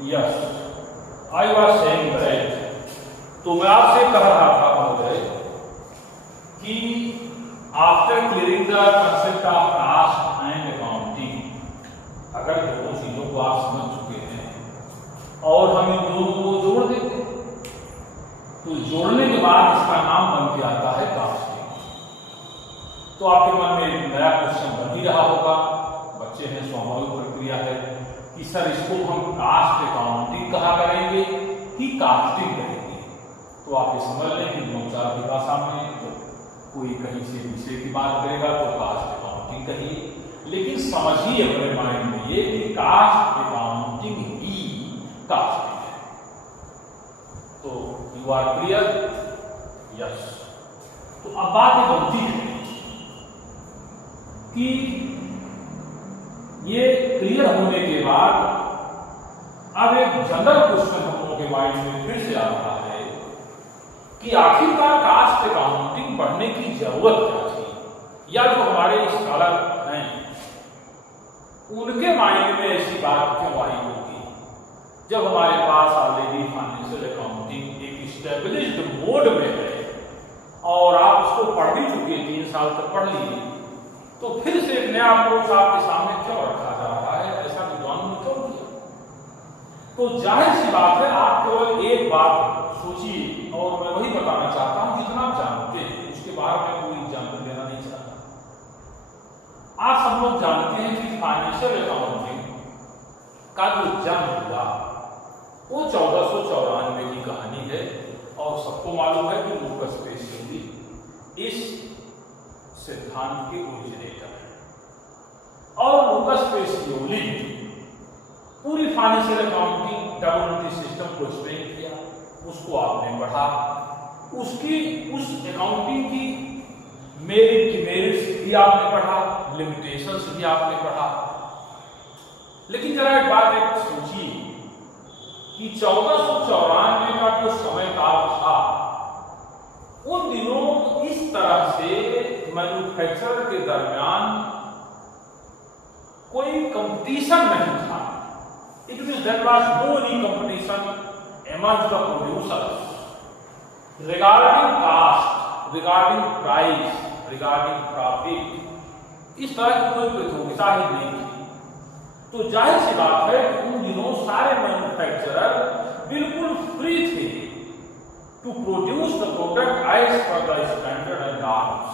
Yes, I was saying that. तो मैं आपसे कह रहा था महोदय कि after clearing the concept of cost and accounting, अगर दोनों चीजों को आप समझ चुके हैं और हम इन दोनों को जोड़ देते, तो जोड़ने के बाद इसका नाम बन के आता है कास्टिंग। तो आपके मन में एक नया क्वेश्चन बन ही रहा होगा, बच्चे हैं, स्वाभाविक प्रक्रिया है कि सर इसको हम कास्ट अकाउंटिंग कहा करेंगे कि कास्टिंग करेंगे। तो आप ये समझ लें कि दो चार की भाषा में तो कोई कहीं से विषय की बात करेगा तो कास्ट अकाउंटिंग कहिए, लेकिन समझिए अपने माइंड में ये कि कास्ट अकाउंटिंग ही कास्टिंग है। तो यू आर क्लियर? यस। तो अब बात ये बनती है कि ये क्लियर होने के बाद अब एक जनरल क्वेश्चन हम लोगों के माइंड में फिर से आ रहा है कि आखिरकार कास्ट अकाउंटिंग पढ़ने की जरूरत क्या थी, या जो हमारे स्कॉलर हैं उनके माइंड में ऐसी बात क्यों आई होगी, जब हमारे पास ऑलरेडी फाइनेंशियल अकाउंटिंग एक इस्टेब्लिश्ड मोड में है और आप उसको पढ़ भी चुके, 3 साल तक पढ़ लिए, तो फिर से एक नया अप्रोच आपके सामने क्यों रखा जा रहा है, ऐसा विद्वान ने क्यों किया? तो जाहिर सी बात है, आप केवल एक बात सोचिए और मैं वही बताना चाहता हूं जितना आप जानते हैं, उसके बारे में कोई जानकारी देना नहीं चाहता। आप सब लोग जानते हैं कि फाइनेंशियल अकाउंटिंग का जो जन्म हुआ वो 1494 की कहानी है और सबको मालूम है कि लूकास पेसियोली इस सिद्धांत के ओरिजिनेटर है। और लूकास पेसियोली पूरी फाइनेंशियल अकाउंटिंग डब्ल्यूटी सिस्टम को एक्सप्लेन किया, उसको आपने पढ़ा, उसकी उस अकाउंटिंग की मेरिट्स भी आपने पढ़ा, लिमिटेशंस भी आपने पढ़ा। लेकिन जरा एक बात एक सोचिए कि 1494 का जो समय काल था, उन दिनों इस तरह से मैन्युफैक्चर के दरमियान कोई कंपटीशन नहीं था। It means there was no any competition among the producers regarding cost, regarding price, regarding profit. इस तरह की कोई प्रतियोगिता ही नहीं थी। तो जाहिर सी बात है कि उन दिनों सारे मैन्युफैक्चरर बिल्कुल फ्री थे to produce the product as per the standard and norms.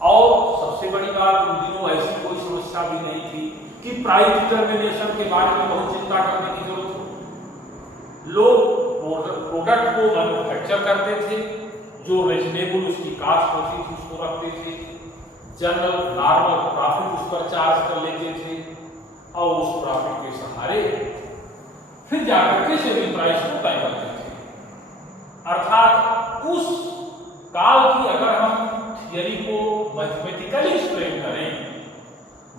और सबसे बड़ी बात, उन दिनों ऐसी कोई समस्या भी नहीं थी कि प्राइस डिटर्मिनेशन के बारे में बहुत चिंता करने की जरूरत हो। लोग प्रोडक्ट को मैन्युफैक्चर करते थे, जो रीजनेबल उसकी कास्ट होती थी उसको रखते थे, जनरल नॉर्मल प्रॉफिट उस पर चार्ज कर लेते थे और उस प्रॉफिट के सहारे फिर जाकर के सेलिंग प्राइस को तय करते थे। अर्थात उस काल की अगर हम थियरी को मैथमेटिकली एक्सप्लेन करें,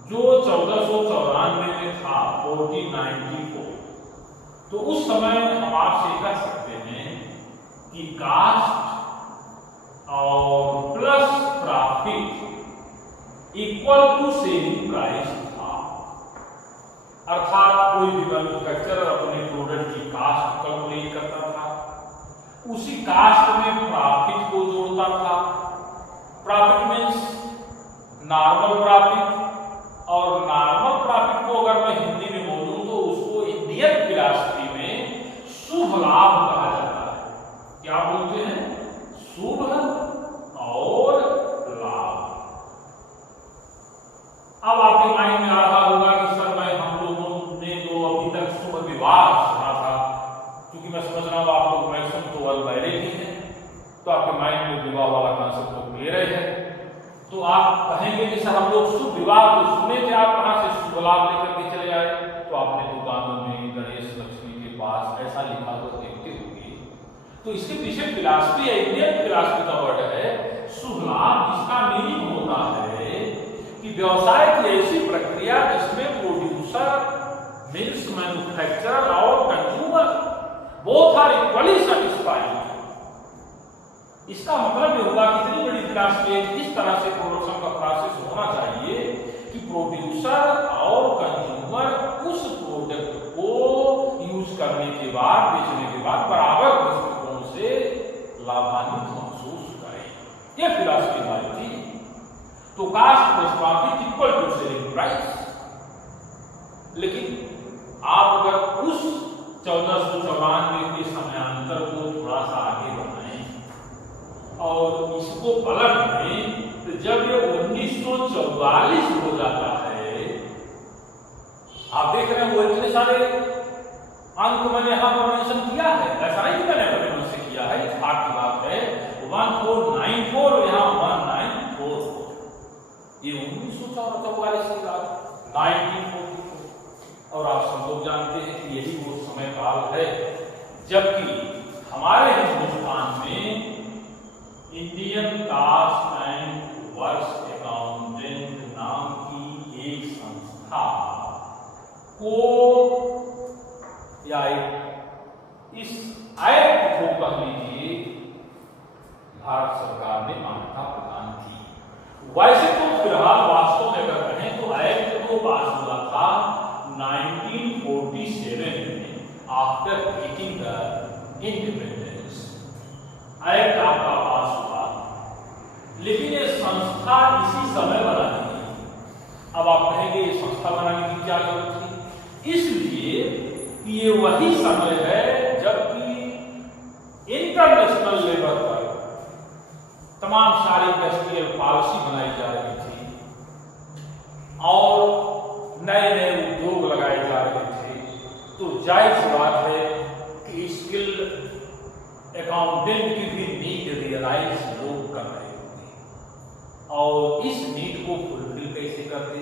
जो 1494 में था, 1494, तो उस समय हम आपसे कह सकते हैं कि कास्ट और plus profit equal to selling price था। अर्थात कोई भी मैन्युफैक्चरर अपने प्रोडक्ट की कास्ट कैलकुलेट करता था, उसी कास्ट में प्रॉफिट को जोड़ता था। प्रॉफिट मीन्स नॉर्मल प्रॉफिट, और नॉर्मल प्रॉफिट को अगर मैं हिंदी में बोलूं तो उसको इंडियन फिलॉसफी में शुभ लाभ कहा जाता है। क्या बोलते हैं? शुभ और लाभ। अब आपके माइंड में आ रहा होगा कि सर मैं हम लोगों ने तो अभी तक शुभ विवाह सुना था, क्योंकि मैं समझ रहा हूं आप लोग मैक्सिमम तो अनमैरिड ही हैं, तो आपके माइंड में विवाह वाला कॉन्सेप्ट तो क्लियर है। तो आप कहेंगे कि सर हम लोग शुभ विवाह तो सुने थे, आप कहां से शुभ लाभ लेकर के चले आए? तो आपने दुकानों में गणेश लक्ष्मी के पास ऐसा लिखा तो देखते होंगे। तो इसके पीछे फिलॉसफी है, इंडियन फिलॉसफी का वर्ड है शुभ लाभ, जिसका मीनिंग होता है कि व्यवसाय की ऐसी प्रक्रिया जिसमें प्रोड्यूसर मीन्स मैन्युफैक्चरर और consumer both are equally satisfied. इसका मतलब ये होगा कि इतनी बड़ी फिलॉसफी इस तरह से प्रोडक्शन का प्रोसेस होना चाहिए कि प्रोड्यूसर और कंज्यूमर उस प्रोडक्ट को के बाद, बेचने के बाद बराबर दृष्टिकोण से लाभान्वित महसूस करें। यह फिलॉसफी हमारी थी। तो cost plus profit equal to selling price. लेकिन आप अगर उस 1494 के समयांतर को थोड़ा सा आगे बढ़ाएं और इसको पलट दें, तो जब ये 1944 हो जाता है, आप देख रहे हैं वो इतने सारे अंक मैंने यहां पर मेंशन किया है, ऐसा नहीं कि मैंने अपने मन से किया है, इस बात की बात है 1494 यहां 1944, ये 1944 की बात 1944। और आप सब लोग जानते हैं कि यही वो समय काल है जबकि हमारे हिंदुस्तान में Indian cost and works accountant नाम की एक संस्था को या इस एक्ट को कह लीजिए भारत सरकार ने मान्यता प्रदान की। वैसे तो फिलहाल वास्तव में अगर कहें तो एक्ट को पास हुआ था 1947 after getting the independence. Act आपका पास हुआ, लेकिन ये संस्था इसी समय बनानी थी। अब आप कहेंगे ये संस्था बनाने की क्या जरूरत थी? इसलिए कि ये वही समय है जबकि इंटरनेशनल लेवल पर तमाम सारी इंडस्ट्रियल पॉलिसी बनाई जा रही थी और नए नए उद्योग लगाए जा रहे थे। तो जायज सी बात है कि स्किल्ड अकाउंटेंट की भी नीड रियलाइज लोग कर रहे होंगे और इस नीड को फुलफिल कैसे करते,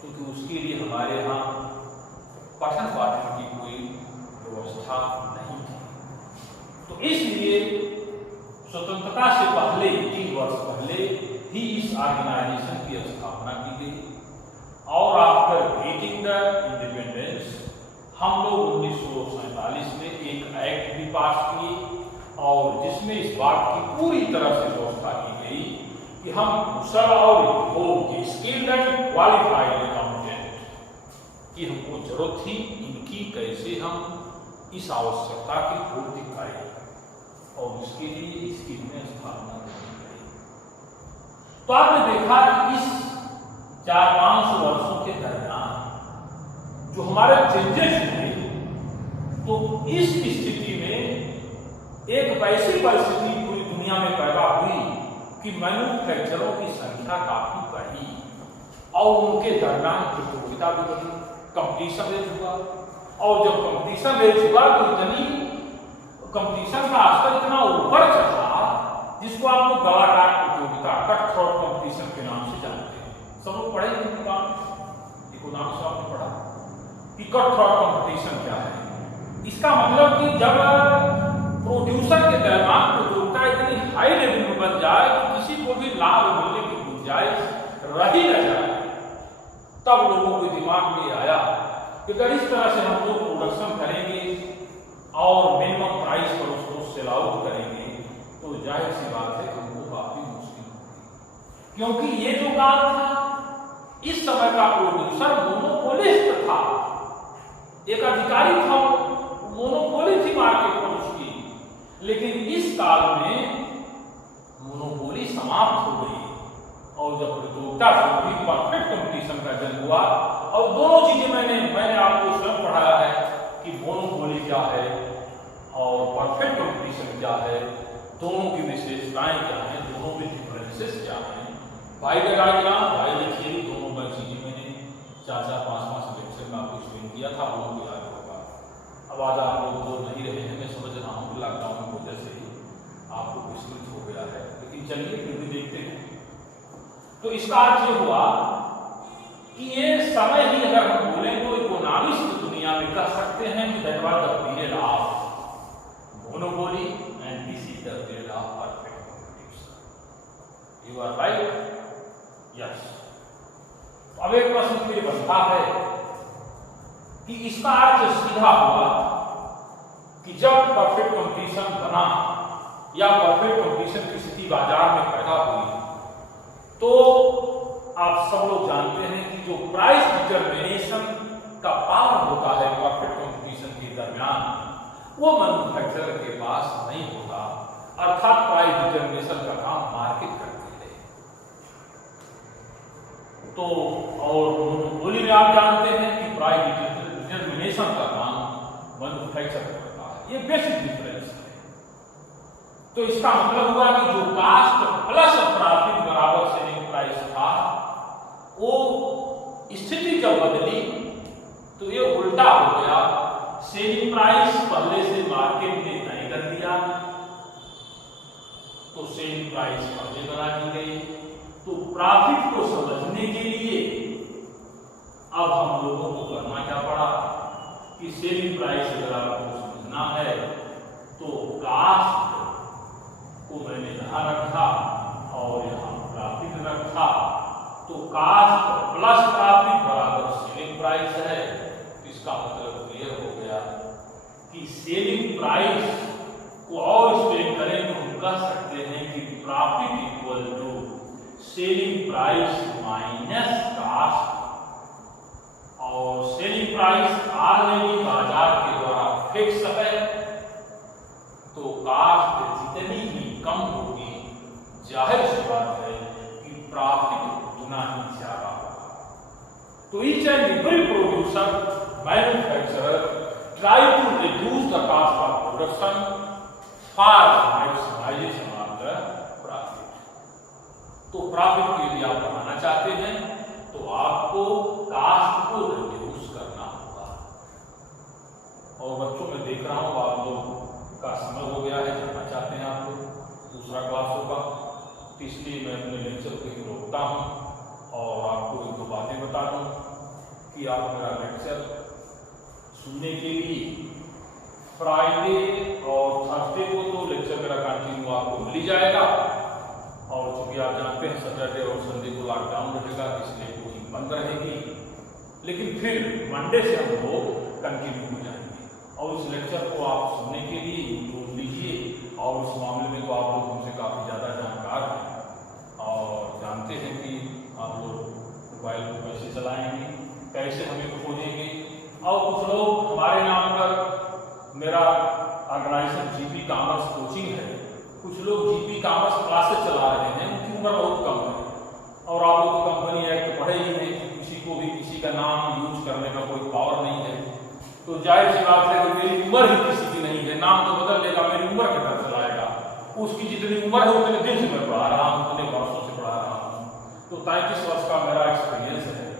क्योंकि उसके लिए हमारे यहाँ पठन पाठन की कोई व्यवस्था नहीं थी। तो इसलिए स्वतंत्रता से पहले 3 वर्ष पहले ही इस ऑर्गेनाइजेशन की स्थापना की गई और आफ्टर गेटिंग द इंडिपेंडेंस हम लोग 1947 में एक एक्ट भी पास किए और जिसमें इस बात की पूरी तरह से व्यवस्था की गई कि हम कुशल और योग्य स्किल्ड एंड क्वालिफाइड अकाउंटेंट की हमको जरूरत थी, इनकी कैसे हम इस आवश्यकता की पूर्ति करें और उसके लिए इसकी हमने स्थापना करनी पड़ी। तो आपने देखा कि इस 400-500 वर्षों के दरमियान जो हमारे चेंजेस हुए, तो इस स्थिति में एक वैसी परिस्थिति पूरी दुनिया में पैदा हुई कि मैन्युफैक्चरों की संख्या काफी बढ़ी और उनके दरमियान प्रतियोगिता भी बढ़ी, कंपटीशन रेज हुआ और जब कंपटीशन रेज हुआ तो इतनी कंपटीशन का स्तर इतना ऊपर चढ़ा जिसको आप लोग गलाघाट प्रतियोगिता, कट थ्रोट कंपटीशन के नाम से जानते हैं। सब लोग पढ़े इकोनॉमिक्स आपने पढ़ा कि कट थ्रोट कंपटीशन क्या है। इसका मतलब कि जब प्रोड्यूसर के दरमियान प्रतियोगिता इतनी हाई लेवल में बन जाए कि किसी को भी लाभ मिलने की गुंजाइश रही न जाए, तब लोगों के दिमाग में आया कि अगर इस तरह से हम लोग प्रोडक्शन करेंगे और मिनिमम प्राइस पर उसको सेल आउट करेंगे तो जाहिर सी बात है कि उनको काफी मुश्किल होगी, क्योंकि ये जो काम था इस समय का प्रोड्यूसर मोनोपोलिस्ट था, एक अधिकारी था, मोनोपोली थी मार्केट पर उसकी। लेकिन इस काल में मोनोपोली समाप्त हो गई और जब प्रतियोगिता शुरू हुई, परफेक्ट कंपटीशन का जन्म हुआ और दोनों चीजें मैंने आपको स्वयं पढ़ाया है कि मोनोपोली क्या है और परफेक्ट कंपटीशन क्या है, दोनों की विशेषताएं क्या हैं, दोनों में डिफरेंसेस क्या हैं। By the diagram, by the theory, दोनों में चीजें मैंने 4-5 लेक्चर में आपको एक्सप्लेन किया था, वो भी याद होगा। अब आज आप लोग बोल नहीं रहे हैं, मैं समझ रहा हूँ लॉकडाउन की वजह से ही आपको विस्तृत हो गया है, लेकिन चलिए फिर भी देखते हैं। तो इसका अर्थ ये हुआ कि ये समय ही अगर हम बोलें तो इकोनॉमिस्ट दुनिया में कह सकते हैं कि that was the period of monopoly and this is the period of perfect competition. You are right? Yes. अब एक प्रश्न फिर बनता है कि इसका अर्थ सीधा हुआ कि जब परफेक्ट कंपटीशन बना या परफेक्ट कंपटीशन की स्थिति बाजार में पैदा हुई, तो आप सब लोग जानते हैं कि जो प्राइस डिटरमिनेशन का पावर होता है परफेक्ट कंपटीशन के दरमियान, वो मैन्युफैक्चरर के पास नहीं होता, अर्थात प्राइस डिटरमिनेशन का काम मार्केट करती है। तो और मोनोपोली में आप जानते हैं कि प्राइस डिटरमिनेशन का काम मैन्युफैक्चरर करता है। ये बेसिक डिफरेंस है। तो इसका मतलब हुआ कि जो कास्ट प्लस प्रॉफिट बराबर सेलिंग प्राइस था, वो स्थिति जब बदली तो ये उल्टा हो गया। सेलिंग प्राइस पहले से मार्केट ने तय कर दिया, तो सेलिंग प्राइस पहले बना दी गई। तो प्रॉफिट को समझने के लिए अब हम लोगों को करना क्या पड़ा कि सेलिंग प्राइस अगर आपको समझना है तो कास्ट को मैंने यहां रखा और यहां प्रॉफिट रखा। तो कास्ट प्लस प्रॉफिट बराबर सेलिंग प्राइस है। इसका मतलब क्लियर हो गया कि सेलिंग प्राइस को और एक्सप्लेन करें तो हम कह सकते हैं कि profit equal to selling price minus cost. और सेलिंग प्राइस ऑलरेडी बाजार के द्वारा फिक्स है, तो कास्ट जितनी ही कम होगी, जाहिर सी बात है कि प्रॉफिट उतना ही ज्यादा होगा। तो each and every producer, manufacturer try to reduce the cost of production for maximization of the profit. तो प्रॉफिट के लिए आप बनाना चाहते हैं तो आपको कास्ट को रिड्यूस करना होगा। और बच्चों में देख रहा हूं आप लोग का समय हो गया है, जाना चाहते हैं आप लोग, दूसरा क्लास होगा, तो इसलिए मैं अपने लेक्चर को ही रोकता हूं और आपको एक दो बातें बता दूं कि आप मेरा लेक्चर सुनने के लिए फ्राइडे और थर्सडे को तो लेक्चर मेरा कंटिन्यू आपको मिल ही जाएगा। और चूंकि आप जानते हैं सैटरडे और संडे को लॉकडाउन रहेगा, इसलिए कोचिंग बंद रहेगी, लेकिन फिर मंडे से हम लोग कंटिन्यू हो जाएंगे। और इस लेक्चर को आप सुनने के लिए यूट्यूब लीजिए। और इस मामले में तो आप लोग हमसे काफ़ी ज़्यादा जानकार हैं और जानते हैं कि आप लोग मोबाइल को कैसे चलाएंगे, कैसे हमें खोजेंगे। और कुछ लोग हमारे नाम पर मेरा ऑर्गेनाइजेशन जीपी कॉमर्स कोचिंग है, कुछ लोग जीपी कॉमर्स क्लासेस चला रहे हैं, उनकी उम्र बहुत कम है और आप लोग तो कंपनी एक्ट पढ़े ही हैं कि किसी को भी किसी का नाम यूज करने का कोई पावर नहीं है। तो जाहिर सी बात है कि मेरी उम्र ही किसी की नहीं है, नाम तो बदल लेगा, मेरी उम्र कितना चलाएगा। उसकी जितनी उम्र है उतने दिन से मैं पढ़ा रहा हूँ, उतने वर्षों से पढ़ा रहा हूँ। तो 33 वर्ष का मेरा एक्सपीरियंस है।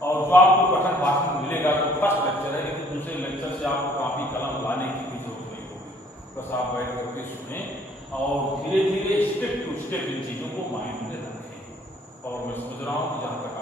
और जो आपको पठन पाठन मिलेगा तो फर्स्ट लेक्चर है, लेकिन दूसरे लेक्चर से आपको काफी कलम लाने की भी जरूरत नहीं होगी। बस आप बैठ करके सुने और धीरे धीरे स्टेप टू स्टेप इन चीजों को माइंड में रखें। और मैं समझ रहा हूँ कि जहाँ तक